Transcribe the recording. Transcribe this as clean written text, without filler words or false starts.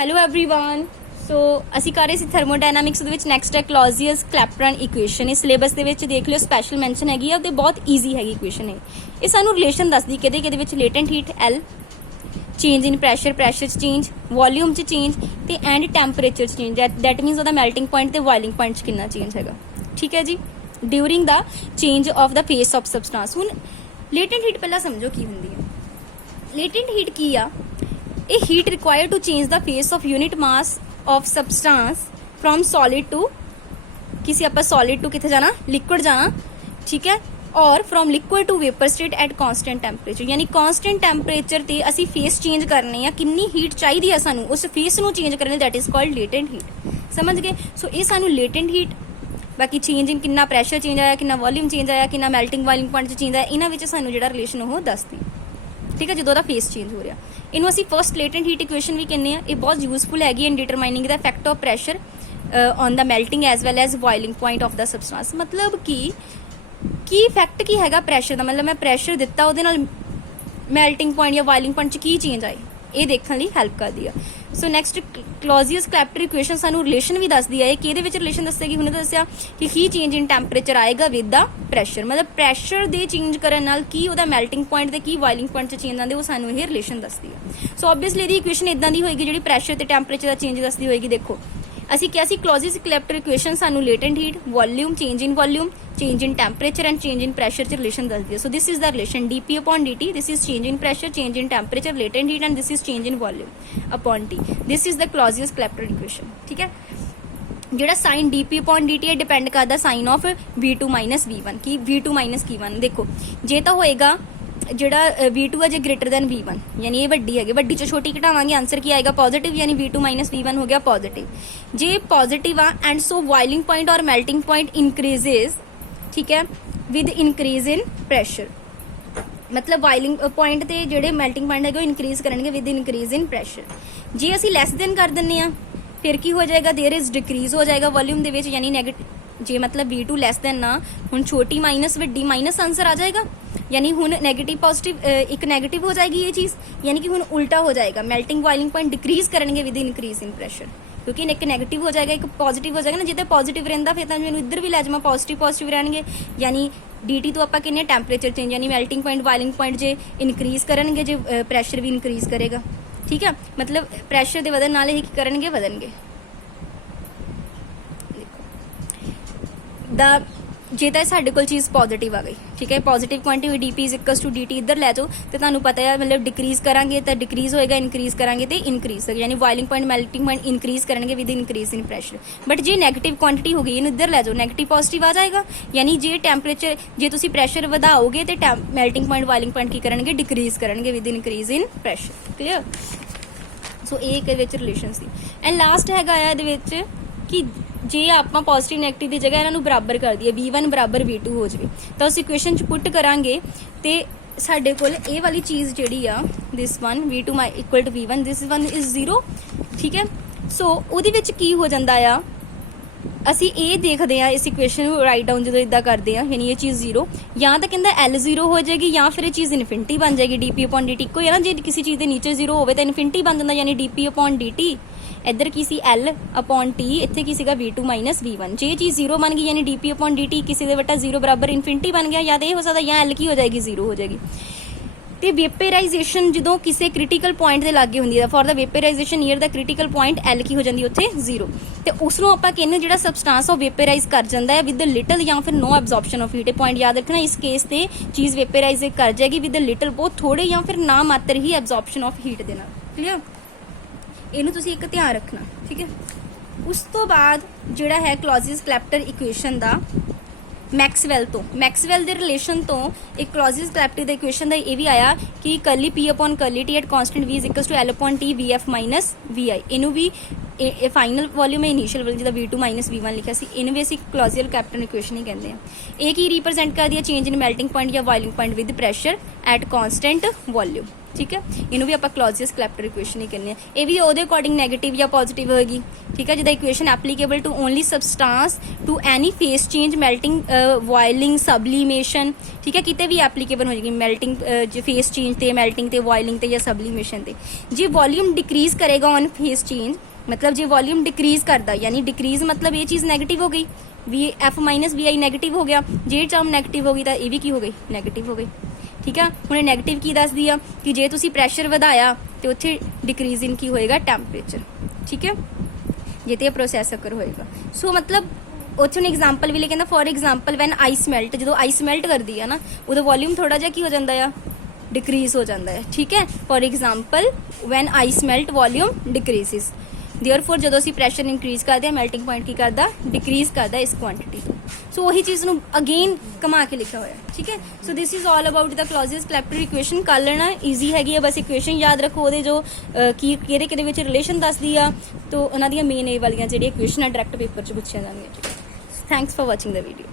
Hello everyone. सो ਅਸੀਂ ਕਰ ਰਹੇ ਸੀ ਥਰਮੋਡਾਇਨਾਮਿਕਸ ਦੇ ਵਿੱਚ ਨੈਕਸਟ ਹੈ ਕਲੌਜ਼ੀਅਸ ਕਲੈਪਟਰਨ ਇਕੁਏਸ਼ਨ। ਇਸ ਸਿਲੇਬਸ ਦੇ ਵਿੱਚ ਦੇਖ ਲਿਓ ਸਪੈਸ਼ਲ ਮੈਂਸ਼ਨ ਹੈਗੀ ਆ ਤੇ ਬਹੁਤ ਈਜ਼ੀ ਹੈਗੀ ਇਕੁਏਸ਼ਨ ਇਹ ਸਾਨੂੰ ਰਿਲੇਸ਼ਨ ਦੱਸਦੀ ਕਿਹਦੇ ਵਿੱਚ ਲੇਟੈਂਟ ਹੀਟ L, ਚੇਂਜ ਇਨ ਪ੍ਰੈਸ਼ਰ ਚ ਚੇਂਜ, ਵੋਲਿਊਮ ਚ ਚੇਂਜ ਤੇ ਐਂਡ ਟੈਂਪਰੇਚਰ ਚ ਚੇਂਜ। ਦੈਟ ਮੀਨਸ ਉਹਦਾ ਮੈਲਟਿੰਗ ਪੁਆਇੰਟ ਤੇ ਬੋਇਲਿੰਗ ਪੁਆਇੰਟ ਚ ਕਿੰਨਾ ਚੇਂਜ ਹੈਗਾ। ਠੀਕ ਹੈ ਜੀ, during the change of the phase of substance. ਹੁਣ ਲੇਟੈਂਟ ਹੀਟ ਪਹਿਲਾਂ ਸਮਝੋ ਕੀ ਹੁੰਦੀ ਹੈ। ਲੇਟੈਂਟ ਹੀਟ ਕੀ ਆ? ਇਹ heat required to change the phase of unit mass of substance from solid to किसी आप सॉलिड टू कितने जाना लिक्विड जाना। ठीक है, और from liquid to vapour state at constant temperature. यानी कॉन्स्टेंट टैंपरेचर ते असी फेस चेंज करने आ, कितनी हीट चाहिए सानू उस फेस नू चेंज करने, that is called latent heat. समझ गए? सो ये सानू लेटेंट हीट, बाकी चेंज इन कितना प्रैशर चेंज आया, कितना वॉल्यूम चेंज आया, कितना मैल्टिंग बॉइलिंग पॉइंट चेंज आया, इन्हां विच सानू जिहड़ा रिलेशन वो दसदी। ठीक है, जो फेस चेंज हो रहा इनू असी फर्स्ट लेटेंट हीट इक्वेशन भी कहने ये बहुत यूजफुल हैगी in determining the effect of pressure on the melting as well as boiling point of the substance. मतलब कि इफेक्ट की हैगा प्रैशर का, मतलब मैं प्रैशर दिता उहदे नाल मेल्टिंग पॉइंट या बॉइलिंग पॉइंट च की चेंज आए, ये देखने लई हेल्प करती है। सो नैक्सट क्लॉजियस क्लैप्टर इक्वेशन सानू रिलेशन भी दसदी है। किहदे विच रिलेशन दसेगी? हुणे दस्सिया कि ही चेंज इन टैंपरेचर आएगा विद द प्रैशर, मतलब प्रैशर दे चेंज करन नाल की उहदा मेल्टिंग पॉइंट ते की बॉइलिंग पॉइंट च चेंज आंदे, वो सानू ये रिलेशन दसदी है। सो ऑब्वियसली इहदी इक्वेशन इदां दी होएगी जिहड़ी प्रैशर ते टैंपरेचर दा चेंज दसदी होएगी। देखो ਅਸੀਂ ਕਿਹਾ ਸੀ ਕਲੌਜ਼ੀਅਸ ਕਲੈਪਟਰ ਇਕੁਏਸ਼ਨ ਸਾਨੂੰ latent heat, volume, change in temperature and ਚੇਂਜ ਇਨ ਪ੍ਰੈਸ਼ਰ ਚ ਰਿਲੇਸ਼ਨ ਦੱਸਦੀ ਹੈ। So this is the relation dP upon dt, this is change in pressure, change in temperature, latent heat and this is change in volume upon T। This is the Clausius Clapeyron equation. ਠੀਕ ਹੈ, ਜਿਹੜਾ sign dP upon dt ਹੈ depend ਕਰਦਾ sign of V2 minus V1 Ki V2 minus V1। ਦੇਖੋ ਜੇ ਤਾਂ ਹੋਏਗਾ ਜਿਹੜਾ V2 ਹੈ ਜੇ ਗ੍ਰੇਟਰ ਦੈਨ V1, यानी ये ਵੱਡੀ ਹੈਗੀ, ਵੱਡੀ ਚੋਂ ਛੋਟੀ ਘਟਾਵਾਂਗੇ, ਆਨਸਰ ਕੀ ਆਏਗਾ? ਪੋਜ਼ਿਟਿਵ, यानी V2 ਮਾਈਨਸ V1 ਹੋ ਗਿਆ ਪੋਜ਼ਿਟਿਵ। ਜੇ ਪੋਜ਼ਿਟਿਵ ਆ ਐਂਡ ਸੋ ਬੋਇਲਿੰਗ ਪੁਆਇੰਟ ਔਰ ਮੈਲਟਿੰਗ ਪੁਆਇੰਟ ਇਨਕਰੀਜ਼ेस, ਠੀਕ ਹੈ, ਵਿਦ ਇਨਕਰੀਜ਼ ਇਨ ਪ੍ਰੈਸ਼ਰ। मतलब ਬੋਇਲਿੰਗ ਪੁਆਇੰਟ ਤੇ ਜਿਹੜੇ ਮੈਲਟਿੰਗ ਪੁਆਇੰਟ ਹੈਗੇ ਉਹ ਇਨਕਰੀਜ਼ ਕਰਨਗੇ ਵਿਦ ਇਨਕਰੀਜ਼ ਇਨ ਪ੍ਰੈਸ਼ਰ। ਜੇ ਅਸੀਂ ਲੈਸ ਦੈਨ ਕਰ ਦਿੰਨੇ ਆ ਫਿਰ ਕੀ ਹੋ ਜਾਏਗਾ? देयर इज डिक्रीज हो जाएगा वॉल्यूम ਦੇ ਵਿੱਚ, यानी नेगेटिव। जे मतलब V2 ਲੈਸ ਦੈਨ ਨਾ ਹੁਣ ਛੋਟੀ ਮਾਈਨਸ ਵੱਡੀ ਮਾਈਨਸ ਆਨਸਰ ਆ ਜਾਏਗਾ, यानी ਹੁਣ ਨੈਗੇਟਿਵ ਪੋਜ਼ਿਟਿਵ ਇੱਕ ਨੈਗੇਟਿਵ ਹੋ ਜਾਏਗੀ ਇਹ ਚੀਜ਼, यानी कि ਹੁਣ ਉਲਟਾ ਹੋ ਜਾਏਗਾ। ਮੈਲਟਿੰਗ ਬੋਇਲਿੰਗ ਪੁਆਇੰਟ ਡਿਕਰੀਜ਼ ਕਰਨਗੇ ਵਿਦ ਇਨਕਰੀਜ਼ ਇਨ ਪ੍ਰੈਸ਼ਰ, ਕਿਉਂਕਿ ਇੱਕ ਨੈਗੇਟਿਵ ਹੋ ਜਾਏਗਾ ਇੱਕ ਪੋਜ਼ਿਟਿਵ ਹੋ ਜਾਏਗਾ ਨਾ। ਜਿੱਤੇ ਪੋਜ਼ਿਟਿਵ ਰਹਿੰਦਾ ਫਿਰ ਤਾਂ ਮੈਨੂੰ ਇੱਧਰ ਵੀ ਲੈ ਜਾਵਾਂ ਪੋਜ਼ਿਟਿਵ ਰਹਿਣਗੇ, यानी dt ਤੋਂ ਆਪਾਂ ਕਿੰਨੇ ਟੈਂਪਰੇਚਰ ਚੇਂਜ, यानी ਮੈਲਟਿੰਗ ਪੁਆਇੰਟ ਬੋਇਲਿੰਗ ਪੁਆਇੰਟ ਜੇ ਇਨਕਰੀਜ਼ ਕਰਨਗੇ, ਜੇ ਪ੍ਰੈਸ਼ਰ ਵੀ ਇਨਕਰੀਜ਼ ਕਰੇਗਾ। ਠੀਕ ਹੈ, मतलब ਪ੍ਰੈਸ਼ਰ ਦੇ ਵਧਣ ਨਾਲ ਇਹ ਕੀ ਕਰਨਗੇ? ਵਧਣਗੇ। ਦਾ ਜੇ ਤਾਂ ਸਾਡੇ ਕੋਲ ਚੀਜ਼ ਪੋਜ਼ਿਟਿਵ ਆ ਗਈ, ਠੀਕ ਹੈ, ਪੋਜ਼ਿਟਿਵ ਕੁਆਂਟੀਟੀ dP = dt ਇੱਧਰ ਲੈ ਜਾਓ ਤੇ ਤੁਹਾਨੂੰ ਪਤਾ ਹੈ मतलब ਡਿਕਰੀਜ਼ ਕਰਾਂਗੇ ਤਾਂ ਡਿਕਰੀਜ਼ ਹੋਏਗਾ, ਇਨਕਰੀਜ਼ ਕਰਾਂਗੇ ਤੇ ਇਨਕਰੀਜ਼ ਹੋਏਗਾ, यानी boiling point melting point increase ਕਰਨਗੇ with increase in pressure. But ਜੇ ਨੈਗੇਟਿਵ ਕੁਆਂਟੀਟੀ ਹੋ ਗਈ ਇਹਨੂੰ ਇੱਧਰ ਲੈ ਜਾਓ, ਨੈਗੇਟਿਵ ਪੋਜ਼ਿਟਿਵ ਆ ਜਾਏਗਾ, यानी ਜੇ ਟੈਂਪਰੇਚਰ ਜੇ ਤੁਸੀਂ ਪ੍ਰੈਸ਼ਰ ਵਧਾਓਗੇ ਤੇ ਮੈਲਟਿੰਗ ਪੁਆਇੰਟ ਬੋਇਲਿੰਗ ਪੁਆਇੰਟ ਕੀ ਕਰਨਗੇ? ਡਿਕਰੀਜ਼ ਕਰਨਗੇ with increase in pressure. Clear? So ਇਹ ਇੱਕ ਵਿੱਚ ਰਿਲੇਸ਼ਨ ਸੀ। ਐਂਡ ਲਾਸਟ ਹੈਗਾ ਆ ਇਹਦੇ ਵਿੱਚ ਕਿ ਜੇ ਆਪਾਂ ਪੋਜ਼ਿਟਿਵ ਨੈਗੇਟਿਵ ਦੀ ਜਗ੍ਹਾ ਇਹਨਾਂ ਨੂੰ ਬਰਾਬਰ ਕਰ ਦਈਏ, V1 ਬਰਾਬਰ V2 ਹੋ ਜਾਵੇ ਤਾਂ ਉਸ ਇਕੁਏਸ਼ਨ 'ਚ ਪੁੱਟ ਕਰਾਂਗੇ ਤੇ ਸਾਡੇ ਕੋਲ ਇਹ ਵਾਲੀ ਚੀਜ਼ ਜਿਹੜੀ ਆ this one V2 = V1, this one is 0। ਠੀਕ ਹੈ, ਸੋ ਉਹਦੇ ਵਿੱਚ ਕੀ ਹੋ ਜਾਂਦਾ ਆ? ਅਸੀਂ ਇਹ ਦੇਖਦੇ ਆ ਇਸ ਇਕੁਏਸ਼ਨ ਨੂੰ ਰਾਈਟ ਡਾਊਨ ਜਦੋਂ ਇਦਾਂ ਕਰਦੇ ਆ, यानी ਇਹ ਚੀਜ਼ 0 ਜਾਂ ਤਾਂ ਕਹਿੰਦਾ L 0 ਹੋ ਜਾਏਗੀ ਜਾਂ ਫਿਰ ਇਹ ਚੀਜ਼ ਇਨਫਿਨਿਟੀ ਬਣ ਜਾਏਗੀ। dP upon dt ਇੱਕੋ ਹੀ ਹੈ ਨਾ, ਜੇ ਕਿਸੇ ਚੀਜ਼ ਦੇ ਨੀਚੇ 0 ਹੋਵੇ ਤਾਂ ਇਨਫਿਨਿਟੀ ਬਣ ਜਾਂਦਾ, यानी dP upon dt। ਇੱਧਰ ਕੀ ਸੀ? L upon T, ਇੱਥੇ ਕੀ ਸੀਗਾ? V2 minus V1। ਜੇ ਇਹ ਚੀਜ਼ 0 ਬਣ ਗਈ यानी dP upon dt ਕਿਸੇ ਦੇ ਵਟਾ 0 ਬਰਾਬਰ ਇਨਫਿਨਿਟੀ ਬਣ ਗਿਆ, ਜਾਂ ਤਾਂ ਇਹ ਹੋ ਸਕਦਾ ਜਾਂ L ਕੀ ਹੋ ਜਾਏਗੀ? 0 ਹੋ ਜਾਏਗੀ। ਤੇ ਵੇਪਰਾਈਜੇਸ਼ਨ ਜਦੋਂ ਕਿਸੇ ਕ੍ਰਿਟੀਕਲ ਪੁਆਇੰਟ ਦੇ ਲਾਗੇ ਹੁੰਦੀ ਹੈ, for the vaporization near the critical point L ਕੀ ਹੋ ਜਾਂਦੀ ਉੱਥੇ? 0। ਤੇ ਉਸ ਨੂੰ ਆਪਾਂ ਕਹਿੰਦੇ ਜਿਹੜਾ ਸਬਸਟੈਂਸ ਉਹ ਵੇਪਰਾਈਜ਼ ਕਰ ਜਾਂਦਾ ਹੈ ਵਿਦ ਲਿਟਲ ਜਾਂ ਫਿਰ ਨੋ ਐਬਜ਼ੌਰਪਸ਼ਨ ਆਫ ਹੀਟ। ਇਹ ਪੁਆਇੰਟ ਯਾਦ ਰੱਖਣਾ, ਇਸ ਕੇਸ ਤੇ ਚੀਜ਼ ਵੇਪਰਾਈਜ਼ ਕਰ ਜਾਏਗੀ ਵਿਦ ਲਿਟਲ, ਬਹੁਤ ਥੋੜੇ ਜਾਂ ਫਿਰ ਨਾ ਮਾਤਰ ਹੀ ਐਬਜ਼ੌਰਪਸ਼ਨ ਆਫ ਹੀਟ ਦੇ ਨਾਲ। ਕਲੀਅਰ? ਇਹਨੂੰ ਤੁਸੀਂ ਇੱਕ ਧਿਆਨ ਰੱਖਣਾ। ਠੀਕ ਹੈ, ਉਸ ਤੋਂ ਬਾਅਦ ਜਿਹੜਾ ਹੈ ਕਲੌਜ਼ੀਅਸ ਕਲੈਪਟਰ ਇਕੁਏਸ਼ਨ ਦਾ ਮੈਕਸਵੈਲ ਦੇ ਰਿਲੇਸ਼ਨ ਤੋਂ ਇੱਕ ਕਲੌਜ਼ੀਅਸ ਕਲੈਪਟਰ ਦੇ ਇਕੁਏਸ਼ਨ ਦਾ ਇਹ ਵੀ ਆਇਆ ਕਿ ਕਰਲੀ P upon curly T at constant V = L upon T VF minus VI। ਇਹਨੂੰ ਵੀ ਇਹ ਫਾਈਨਲ ਵੋਲਿਊਮ ਹੈ, ਇਨੀਸ਼ੀਅਲ ਵੋਲਿਊਮ ਜਿਹਦਾ V2 ਮਾਈਨਸ V1 ਲਿਖਿਆ ਸੀ, ਇਹਨੂੰ ਵੀ ਅਸੀਂ ਕਲੌਜ਼ੀਅਲ ਕਲੈਪਟਰ ਇਕੁਏਸ਼ਨ ਹੀ ਕਹਿੰਦੇ ਆ। ਇਹ ਕੀ ਰਿਪਰੈਜ਼ੈਂਟ ਕਰਦੀ ਹੈ? ਚੇਂਜ ਇਨ ਮੈਲਟਿੰਗ ਪੁਆਇੰਟ ਜਾਂ boiling point with pressure at constant volume. ਠੀਕ ਹੈ, ਇਹਨੂੰ ਵੀ ਆਪਾਂ ਕਲੌਜ਼ੀਅਸ ਕਲੈਪਟਰ ਇਕੁਏਸ਼ਨ ਹੀ ਕਹਿੰਦੇ ਆ। ਇਹ ਵੀ ਉਹਦੇ ਅਕੋਰਡਿੰਗ ਨੈਗੇਟਿਵ ਜਾਂ ਪੋਜ਼ਿਟਿਵ ਹੋਏਗੀ, ਠੀਕ ਹੈ। ਜਿਹਦਾ equation applicable to only substance to any phase change, melting, boiling, sublimation, ਠੀਕ ਹੈ, ਕਿਤੇ ਵੀ ਐਪਲੀਕੇਬਲ ਹੋ ਜਾਏਗੀ ਮੈਲਟਿੰਗ, ਫੇਸ ਚੇਂਜ ਤੇ, ਮੈਲਟਿੰਗ ਤੇ, ਬੋਇਲਿੰਗ ਤੇ ਜਾਂ ਸਬਲੀਮੇਸ਼ਨ ਤੇ। ਜੇ ਵੋਲਿਊਮ ਡਿਕਰੀਜ਼ ਕਰੇਗਾ ਔਨ ਫੇਸ ਚੇਂਜ, मतलब जे वॉल्यूम डिक्रीज करता, यानी डिक्रीज मतलब ये चीज़ नैगेटिव हो गई, V F minus V I negative हो गया, जे टर्म नैगेटिव हो गई तो ये भी की हो गई, नैगेटिव हो गई, ठीक है। हुणे नैगेटिव की दस दिया कि जे तुसी प्रैशर वधाया तो उत्थे डिक्रीज इन की होएगा टैंपरेचर, ठीक है, जे ते प्रोसैस अकर होएगा। सो मतलब उत्थे एग्जाम्पल भी लिखा, for example when ice melt, जो आइस मेल्ट करती है ना उदो वॉल्यूम थोड़ा जिहा की हो जाता है, डिक्रीज हो जाता है, ठीक है। For example when ice melt volume decreases, therefore जो ਅਸੀਂ ਪ੍ਰੈਸ਼ਰ ਇਨਕਰੀਜ਼ ਕਰਦੇ ਆ ਮੈਲਟਿੰਗ ਪੁਆਇੰਟ ਕੀ ਕਰਦਾ, ਡਿਕਰੀਜ਼ ਕਰਦਾ ਇਸ ਕੁਆਂਟੀਟੀ ਤੋਂ। ਸੋ ਉਹੀ ਚੀਜ਼ ਨੂੰ ਅਗੇਨ ਕਮਾ ਕੇ ਲਿਖਿਆ ਹੋਇਆ, ਠੀਕ ਹੈ। So this is all about the Clausius Clapeyron equation. ਕਰ ਲੈਣਾ ਈਜ਼ੀ ਹੈਗੀ ਆ, ਬਸ ਇਕੁਏਸ਼ਨ ਯਾਦ ਰੱਖੋ, ਉਹਦੇ ਜੋ ਕੀ ਕਿਹਦੇ ਕਿਹਦੇ ਵਿੱਚ ਰਿਲੇਸ਼ਨ ਦੱਸਦੀ ਆ, ਤੋਂ ਉਹਨਾਂ ਦੀਆਂ ਮੇਨ ਇਹ ਵਾਲੀਆਂ ਜਿਹੜੀਆਂ ਇਕੁਏਸ਼ਨ ਆ ਡਾਇਰੈਕਟ ਪੇਪਰ 'ਚ ਪੁੱਛੀਆਂ ਜਾਂਦੀਆਂ। Thanks for watching the video.